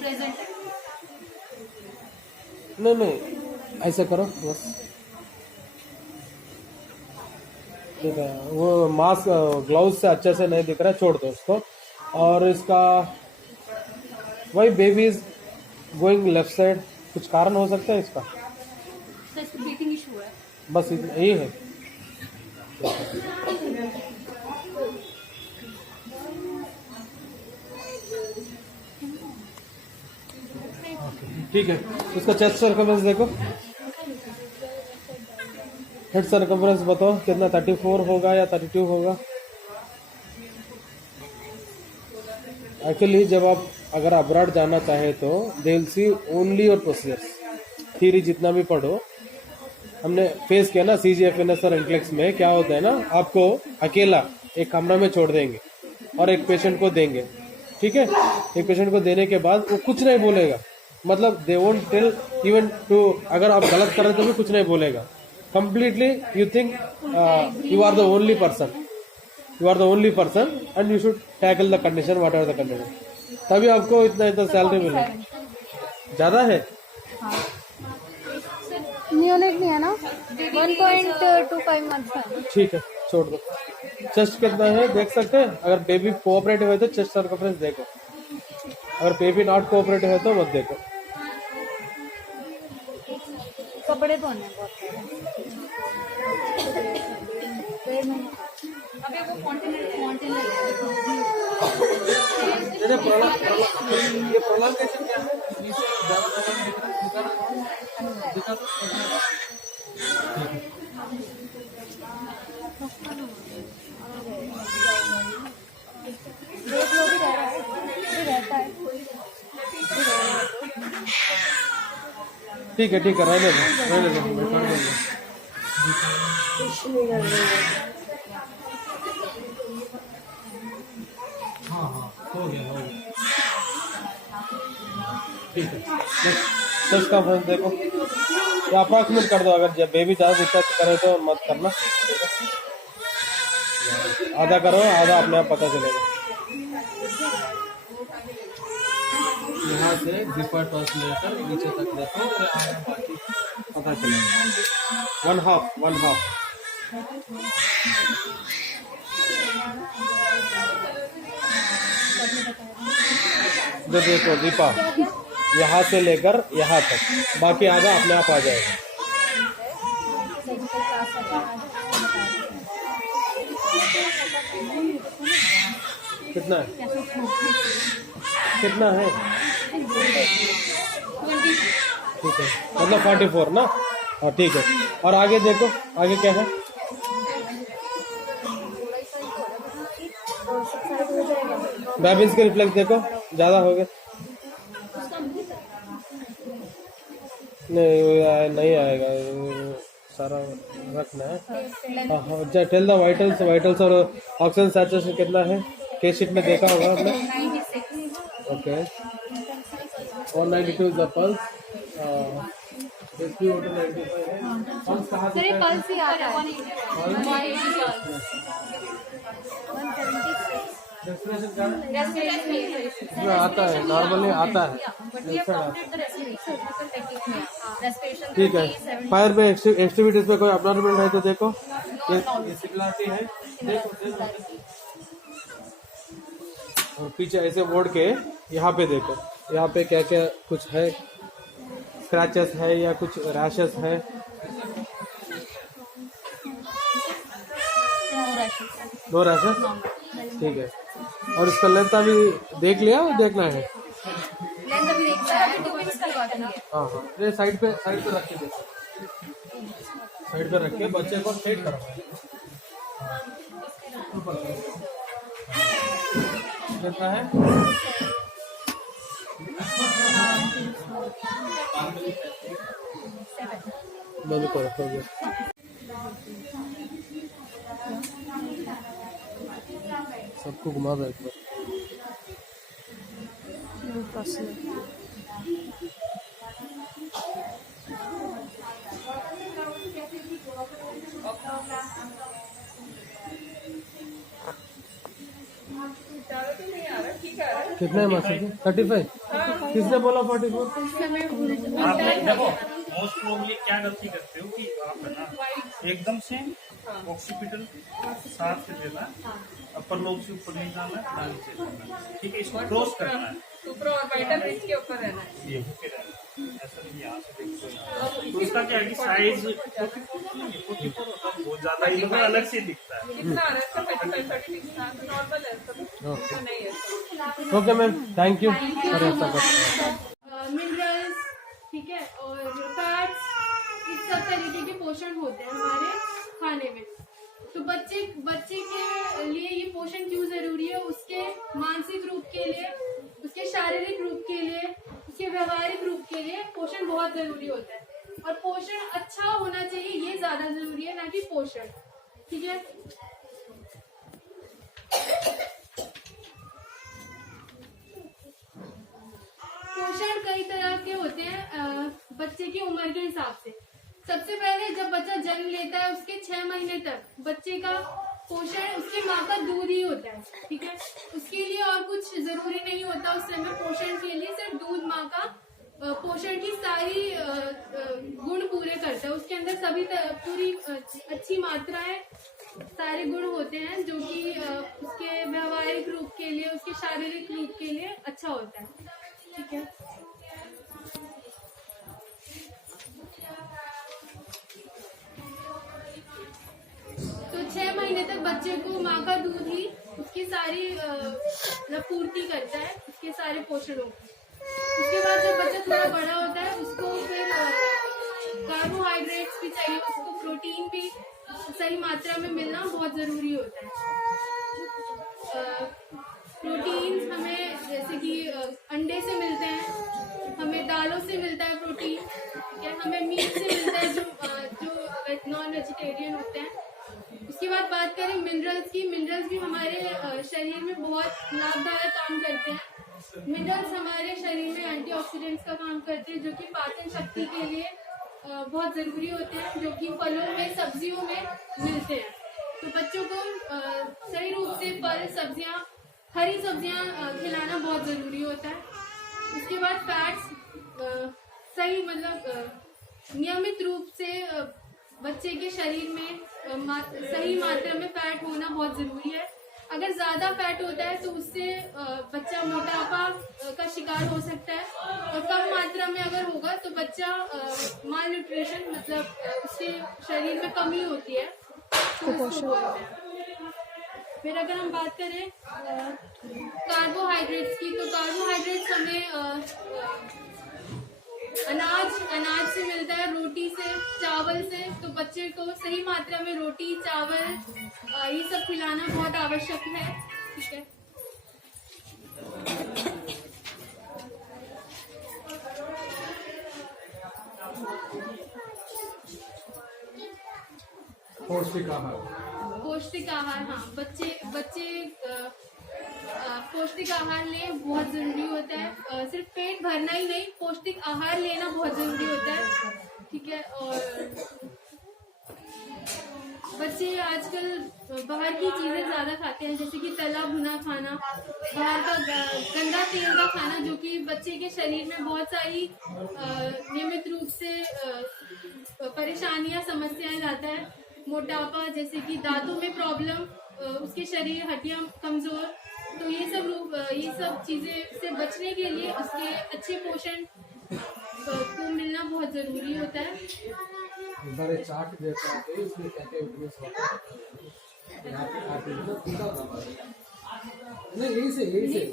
Present. नहीं ऐसे करो बस, ठीक है। वो मास्क ग्लव्स से अच्छे से नहीं दिख रहा है, छोड़ दो उसको। और इसका वही baby is going left side, कुछ कारण हो सकता है इसका? So इसको breathing issue है. बस यही है। ठीक है, उसका चेस्ट सर्कमफरेंस देखो, हेड सर्कमफरेंस बताओ कितना, 34 होगा या 32 होगा? एक्चुअली जब आप अगर अब्रॉड जाना चाहे तो they will see only your procedures. Theory जितना भी पढ़ो, हमने फेस किया ना CGFNS और इंक्लेक्स में, क्या होता है ना, आपको अकेला एक कमरा में छोड़ देंगे और एक पेशेंट को देंगे, ठीक है। एक पेशेंट को देने के बाद वो कुछ नहीं बोलेगा, मतलब they won't tell even to, अगर आप गलत कर रहे तो भी कुछ नहीं बोलेगा। Completely you think you are the only person, you are the only person and you should tackle the condition whatever the condition, तभी आपको इतना इतना सैलरी मिलेगा। ज्यादा है? न्यूनेट नहीं है ना, 1.25 मंथ का। ठीक है, छोड़ दो। चेस्ट कितना है देख सकते हैं? अगर बेबी कोऑपरेटिव है तो चेस्ट सर्कमफरेंस देखो, अगर बेबी नॉट कोऑपरेटिव है तो मत देखो। कपड़े धोने बहुत सारे। अभी वो कॉन्टिनेंटल ये प्रोलॉन्गेशन क्या है? देख लो, भी रह रहा है, भी रहता है। ठीक है, ठीक है, रहने दो, रहने दो, कर देंगे। हाँ हाँ, हो गया, हो गया। ठीक है, चेस्ट का देखो। या अप्रॉक्सीमेट कर दो, अगर जब बेबी ज़्यादा दिक्कत करे तो मत करना, आधा करो, आधा अपने आप पता चलेगा। यहाँ से जिपर टॉस लेकर नीचे तक देखो, आधा बाकी पता चलेगा। 1/2 1/2 देखो दीपा, यहाँ से लेकर यहाँ तक, बाकी आधा अपने आप आ जाएगा। कितना है, कितना है? ठीक है, मतलब 44 ना। हाँ ठीक है। और आगे देखो, आगे क्या है? बैबिन्स के रिफ्लेक्स देखो, ज्यादा हो गए। नहीं आएगा, सारा रखना है। हाँ, टेल द वाइटल्स और ऑक्सीजन सैचुरेशन कितना है? केस शीट में देखा होगा आपने। Okay, 192 is the pulse. SpO2 95 है। पल्स कहाँ से? पल्स ही आता है। रेस्पिरेशन का इसमें आता है, नॉर्मली आता है। ठीक है। फायर में एक्टिविटीज में कोई अबनॉर्मल है तो देखो, ये सिमिलरिटी है, देखो। और पीछे ऐसे मोड़ के यहाँ पे देखो, यहाँ पे क्या क्या कुछ है, स्क्रैचेस है या कुछ रैशेस है? नो रैशेस, ठीक है। और इसका लेंथ अभी देख लिया, देखना है? हाँ हाँ, ये साइड पे रख के देखो, साइड पे रख के बच्चे को स्ट्रेट करो। कितना है? बिल्कुल हो गया। सबको घुमा दो एक बार। कितना है मास्टर जी? 35? किसने बोला 44? आप देखो, मोस्ट प्रोबेबली क्या गलती करते हो कि आप है ना एकदम से ऑक्सीपिटल साथ से देना, अपर लोब से ऊपर नहीं जाना, डाल से जाना, ठीक है। इसको क्रॉस करना है, ऊपर और वाइटल रिंग के ऊपर रहना है। ये होके रहना है, ऐसा नहीं यहाँ से देखो। तो इसका क्या है कि साइज बहुत ज्यादा ही अलग से दिखता है। कितना आ रहा है इसका? 35 30 दिखता है तो नॉर्मल है, तो नहीं है। Okay ma'am, thank you for ऐसा करना। मिनरल्स, ठीक है, और फैट्स, इस सब तरीके के पोषण होते हैं हमारे खाने में। तो बच्चे के लिए ये पोषण क्यों जरूरी है? उसके मानसिक रूप के लिए, उसके शारीरिक रूप के लिए, उसके व्यवहारिक रूप के लिए पोषण बहुत जरूरी होता है। और पोषण अच्छा होना चाहिए, ये ज्यादा जरूरी है, ना कि पोषण, ठीक है। पोषण कई तरह के होते हैं बच्चे की उम्र के हिसाब से। सबसे पहले जब बच्चा जन्म लेता है, उसके 6 महीने तक बच्चे का पोषण उसकी माँ का दूध ही होता है, ठीक है। उसके लिए और कुछ जरूरी नहीं होता उस समय पोषण के लिए, सिर्फ दूध माँ का पोषण की सारी गुण पूरे करता है। उसके अंदर सभी पूरी अच्छी मात्राएं, सारे गुण होते हैं जो कि उसके व्यवहारिक रूप के लिए, उसके शारीरिक रूप के लिए अच्छा होता है, ठीक है। तो 6 महीने तक बच्चे को माँ का दूध ही उसकी सारी पूर्ति करता है, उसके सारे पोषणों। उसके बाद जब बच्चा थोड़ा बड़ा होता है, उसको फिर कार्बोहाइड्रेट्स भी चाहिए, उसको प्रोटीन भी सही मात्रा में मिलना बहुत जरूरी होता है। प्रोटीन हमें जैसे कि अंडे से मिलते हैं, हमें दालों से मिलता है प्रोटीन, ठीक है, हमें मीट से मिलता है जो नॉन वेजिटेरियन होते हैं। उसके बाद बात करें मिनरल्स की। मिनरल्स भी हमारे शरीर में बहुत लाभदायक काम करते हैं। मिनरल्स हमारे शरीर में एंटीऑक्सीडेंट्स का काम करते हैं, जो कि पाचन शक्ति के लिए बहुत जरूरी होते हैं, जो कि फलों में, सब्जियों में मिलते हैं। तो बच्चों को सही रूप से फल, सब्जियां, हरी सब्जियां खिलाना बहुत जरूरी होता है। उसके बाद फैट्स सही नियमित रूप से बच्चे के शरीर में सही मात्रा में फैट होना बहुत जरूरी है। अगर ज्यादा फैट होता है तो उससे बच्चा मोटापा का शिकार हो सकता है, और कम मात्रा में अगर होगा तो बच्चा माल न्यूट्रिशन उसके शरीर में कमी होती है तो उसको बोलते हैं। फिर अगर हम बात करें कार्बोहाइड्रेट्स की, तो कार्बोहाइड्रेट्स हमें अनाज से मिलता है, रोटी से, चावल से। तो बच्चे को सही मात्रा में रोटी, चावल ये सब खिलाना बहुत आवश्यक है। ठीक है। पौष्टिक आहार, पौष्टिक आहार, हाँ, बच्चे पौष्टिक आहार लें, बहुत जरूरी होता है। सिर्फ पेट भरना ही नहीं, पौष्टिक आहार लेना बहुत जरूरी होता है। ठीक है। और बच्चे आजकल बाहर की चीजें ज्यादा खाते हैं, जैसे कि तला भुना खाना, बाहर का गंदा तेल का खाना, जो कि बच्चे के शरीर में बहुत सारी नियमित रूप से परेशानियां, समस्याएं लाता है। मोटापा, जैसे कि दांतों में प्रॉब्लम, उसके शरीर, हड्डियां कमजोर। तो ये सब चीजें से बचने के लिए उसके अच्छे पोषण को मिलना बहुत जरूरी होता है। बड़े चार्ट देते हैं तो इसमें क्या क्या विटामिन होता है, नहीं यही से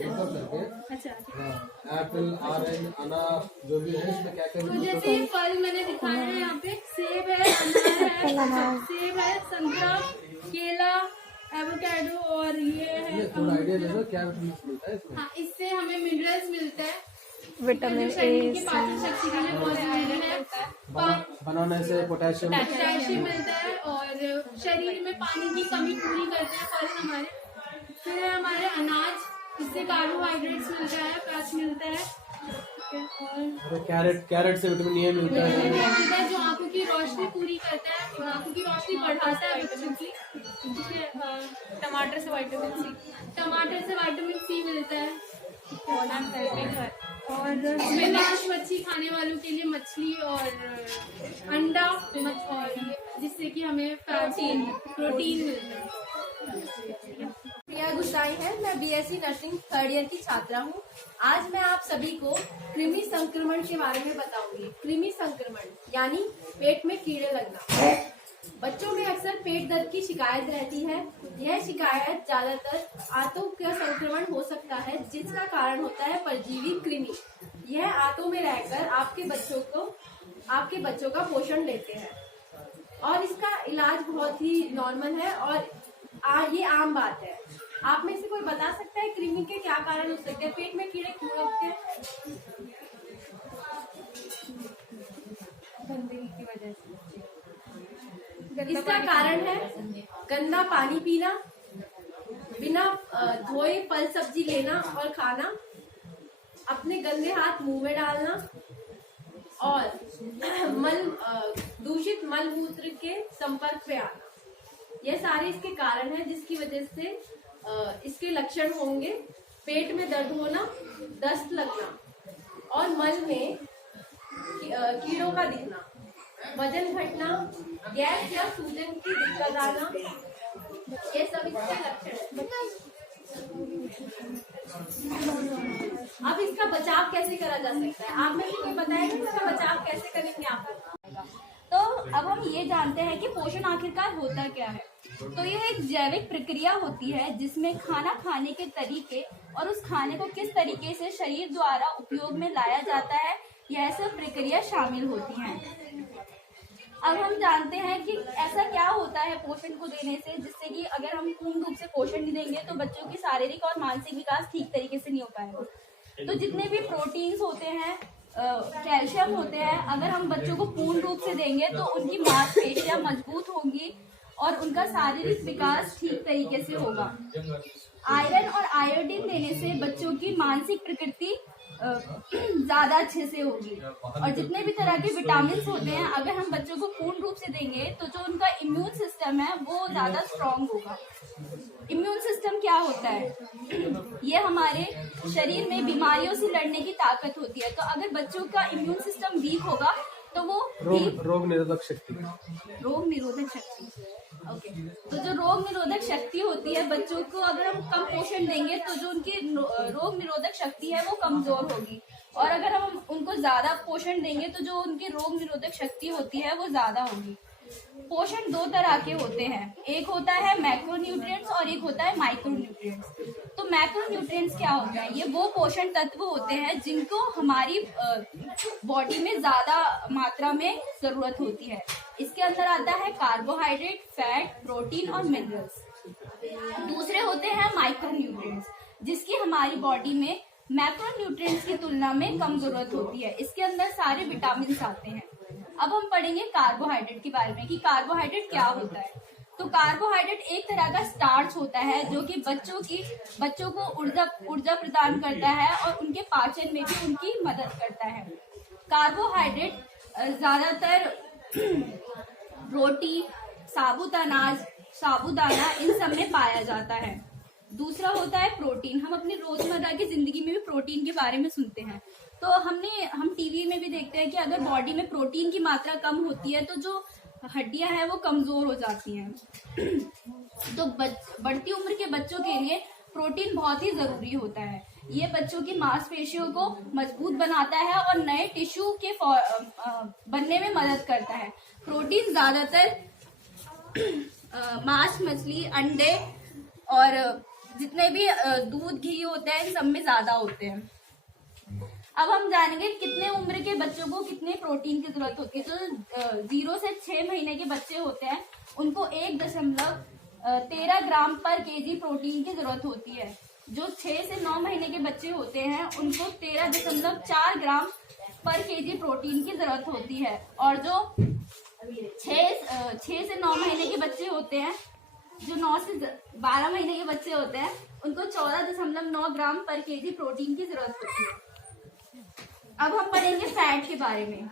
मतलब करके। अच्छा। हाँ, एप्पल, ऑरेंज, अनार, जो भी है इसमें क्या क्या तो जैसे ये फल मैंने दिखाया है यहाँ पे, सेब है, सेब है, संतरा, केला, एवोकाडो, और ये है थोड़ा आइडिया दे दो क्या विटामिन मिलता है इसमें। हाँ, इससे हमें मिनरल्स मिलता है, विटामिन शरीर की पाचन शक्ति के लिए बहुत जरूरी है। बनाने से पोटेशियम मिलता है, और शरीर में पानी की कमी पूरी करते हैं फल हमारे। फिर है हमारे अनाज, इससे कार्बोहाइड्रेट्स मिलता है, फैट्स मिलता है। और कैरेट से विटामिन ए मिलता है, जो आंखों की रोशनी पूरी करता है, आंखों की रोशनी बढ़ाता है बच्चों की। ठीक है। टमाटर से विटामिन सी मिलता है। और मांस मच्छी खाने वालों के लिए मछली और अंडा, और जिससे कि हमें प्रोटीन मिलता है। प्रिया गुसाई है, मैं बीएससी नर्सिंग 3rd ईयर की छात्रा हूँ। आज मैं आप सभी को कृमि संक्रमण के बारे में बताऊंगी। कृमि संक्रमण यानी पेट में कीड़े लगना। बच्चों में अक्सर पेट दर्द की शिकायत रहती है। यह शिकायत ज्यादातर आंतों का संक्रमण हो सकता है, जिसका कारण होता है परजीवी कृमि। यह आंतों में रहकर आपके बच्चों का पोषण लेते हैं, और इसका इलाज बहुत ही नॉर्मल है और ये आम बात है। आप में से कोई बता सकता है कृमि के क्या कारण हो सकते हैं? पेट में कीड़े क्यों लगते हैं? गंदगी की वजह से। इसका कारण है गंदा पानी पीना, बिना धोए फल सब्जी लेना और खाना, अपने गंदे हाथ मुंह में डालना, और दूषित मल मूत्र के संपर्क पे आना। ये सारे इसके कारण हैं, जिसकी वजह से इसके लक्षण होंगे पेट में दर्द होना, दस्त लगना, और मल में कीड़ों का दिखना, वजन घटना, गैस या सूजन की दिक्कत आना। ये सब इसके लक्षण हैं। अब इसका बचाव कैसे करा जा सकता है? आप में से कोई बताएगा इसका बचाव कैसे करेंगे आप लोग? तो अब हम ये जानते हैं कि पोषण आखिरकार होता क्या है। तो यह एक जैविक प्रक्रिया होती है जिसमें खाना खाने के तरीके और उस खाने को किस तरीके से शरीर द्वारा उपयोग में लाया जाता है, यह सब प्रक्रिया शामिल होती हैं। अब हम जानते हैं कि ऐसा क्या होता है पोषण को देने से, जिससे कि अगर हम पूर्ण रूप से पोषण नहीं देंगे तो बच्चों की शारीरिक और मानसिक विकास ठीक तरीके से नहीं हो पाएगा। तो जितने भी प्रोटीन्स होते हैं, कैल्शियम होते हैं, अगर हम बच्चों को पूर्ण रूप से देंगे तो उनकी मांसपेशियां मजबूत होंगी और उनका शारीरिक विकास ठीक तरीके से होगा। आयरन और आयोडीन देने से बच्चों की मानसिक प्रकृति ज्यादा अच्छे से होगी। और जितने भी तरह के विटामिन होते हैं अगर हम बच्चों को पूर्ण रूप से देंगे तो जो उनका इम्यून सिस्टम है वो ज्यादा स्ट्रांग होगा। इम्यून सिस्टम क्या होता है? ये हमारे शरीर में बीमारियों से लड़ने की ताकत होती है। तो अगर बच्चों का इम्यून सिस्टम वीक होगा तो वो रोग निरोधक शक्ति ओके। तो जो रोग निरोधक शक्ति होती है बच्चों को अगर हम कम पोषण देंगे तो जो उनकी रोग निरोधक शक्ति है वो कमजोर होगी। और अगर हम उनको ज्यादा पोषण देंगे तो जो उनकी रोग निरोधक शक्ति होती है वो ज्यादा होगी। पोषण दो तरह के होते हैं, एक होता है मैक्रोन्यूट्रिएंट्स और एक होता है माइक्रोन्यूट्रिएंट्स। तो मैक्रोन्यूट्रिएंट्स क्या होता है? ये वो पोषण तत्व होते हैं जिनको हमारी बॉडी में ज्यादा मात्रा में जरूरत होती है। इसके अंदर आता है कार्बोहाइड्रेट, फैट, प्रोटीन और मिनरल्स। दूसरे होते हैं माइक्रोन्यूट्रिएंट्स जिसकी हमारी बॉडी में मैक्रोन्यूट्रिएंट्स की तुलना में कम जरूरत होती है। इसके अंदर सारे विटामिन आते हैं। अब हम पढ़ेंगे कार्बोहाइड्रेट के बारे में कि कार्बोहाइड्रेट क्या होता है। तो कार्बोहाइड्रेट एक तरह का स्टार्च होता है जो कि बच्चों को ऊर्जा प्रदान करता है और उनके पाचन में भी उनकी मदद करता है। कार्बोहाइड्रेट ज्यादातर रोटी, साबुत अनाज, साबूदाना इन सब में पाया जाता है। दूसरा होता है प्रोटीन। हम अपनी रोजमर्रा की जिंदगी में भी प्रोटीन के बारे में सुनते हैं। तो हम टीवी में भी देखते हैं कि अगर बॉडी में प्रोटीन की मात्रा कम होती है तो जो हड्डियां हैं वो कमजोर हो जाती हैं। तो बढ़ती उम्र के बच्चों के लिए प्रोटीन बहुत ही जरूरी होता है। ये बच्चों की मांसपेशियों को मजबूत बनाता है और नए टिश्यू के बनने में मदद करता है। प्रोटीन ज्यादातर मांस, मछली, अंडे और जितने भी दूध, घी होते हैं इन सब में ज्यादा होते हैं। अब हम जानेंगे कितने उम्र के बच्चों को कितने प्रोटीन की जरूरत होती है। जो 0 से 6 महीने के बच्चे होते हैं उनको 1.13 ग्राम पर केजी प्रोटीन की जरूरत होती है। जो 6 से 9 महीने के बच्चे होते हैं उनको 13.4 ग्राम पर केजी प्रोटीन की जरूरत होती है। और जो 6 से 9 महीने के बच्चे होते हैं, जो 9 से 12 महीने के बच्चे होते हैं उनको 14.9 ग्राम पर केजी प्रोटीन की जरूरत होती है। अब हम पढ़ेंगे फैट के बारे में।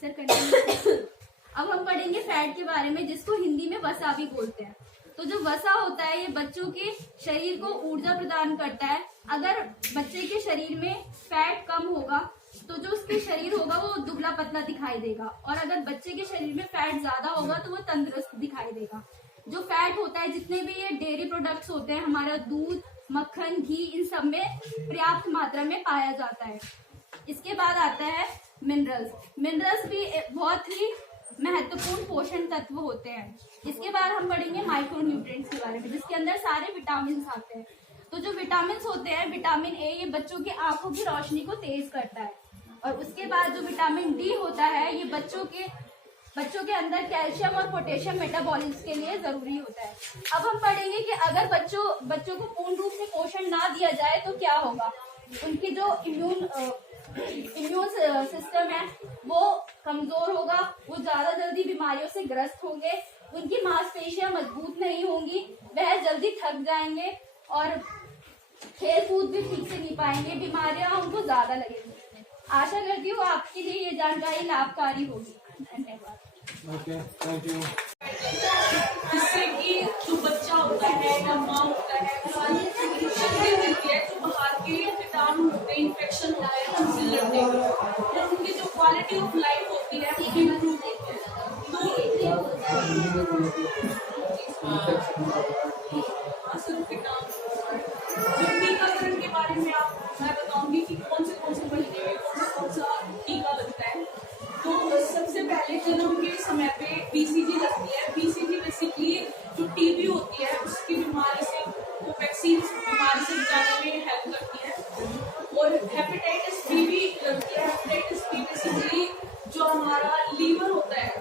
Sir continue. अब हम पढ़ेंगे फैट के बारे में जिसको हिंदी में वसा भी बोलते हैं। तो जो वसा होता है ये बच्चों के शरीर को ऊर्जा प्रदान करता है। अगर बच्चे के शरीर में फैट कम होगा तो जो उसके शरीर होगा वो दुबला पतला दिखाई देगा। और अगर बच्चे के शरीर में फैट ज्यादा होगा तो वो तंदुरुस्त दिखाई देगा। जो फैट होता है, जितने भी ये डेयरी प्रोडक्ट्स होते हैं, हमारा दूध, मक्खन, घी, इन सब में पर्याप्त मात्रा में पाया जाता है। इसके बाद आता है मिनरल्स। मिनरल्स भी बहुत ही महत्वपूर्ण पोषण तत्व होते हैं। इसके बाद हम पढ़ेंगे माइक्रोन्यूट्रिएंट्स के बारे में जिसके अंदर सारे विटामिन आते हैं। तो जो विटामिन होते हैं, विटामिन ए ये बच्चों की आंखों की रोशनी को तेज करता है। और उसके बाद जो विटामिन डी होता है ये बच्चों के अंदर कैल्शियम और पोटेशियम मेटाबॉलिज्म के लिए जरूरी होता है। अब हम पढ़ेंगे कि अगर बच्चों को पूर्ण रूप से पोषण ना दिया जाए तो क्या होगा। उनकी जो इम्यून सिस्टम है वो कमजोर होगा, वो ज्यादा जल्दी बीमारियों से ग्रस्त होंगे, उनकी मांसपेशियां मजबूत नहीं होंगी, वह जल्दी थक जाएंगे और खेल कूद भी ठीक से नहीं पाएंगे, बीमारियां उनको ज्यादा लगेंगी। आशा करती हूँ आपके लिए ये जानकारी लाभकारी होगी। धन्यवाद। Okay, thank you. जिससे कि जो बच्चा होता है या माँ होता है शक्ति मिलती है, जो बाहर के कीटाणु होते हैं, इन्फेक्शन होता है उनसे लड़ने की, और उनकी जो क्वालिटी ऑफ लाइफ होती है वो इम्प्रूव होती है। टीकाकरण के बारे में मैं बताऊंगी कि कौन से महीने में कौन सा टीका लगता है। तो सबसे पहले जन्म के समय पे BCG लगती है। BCG बेसिकली जो TB होती है उसकी बीमारी से, वैक्सीन बीमारी से बचाने में हेल्प करती है। और हेपेटाइटिस B भी लगती है। हेपेटाइटिस B बेसिकली जो हमारा लीवर होता है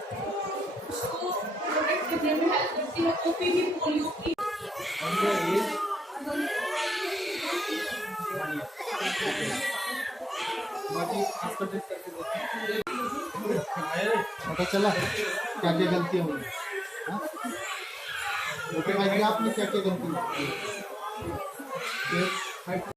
उसको प्रोटेक्ट करने में हेल्प करती है। OPV पोलियो की पता चला क्या क्या गलतियाँ हुई। ओके भाई, आपने क्या क्या गलती की? फिर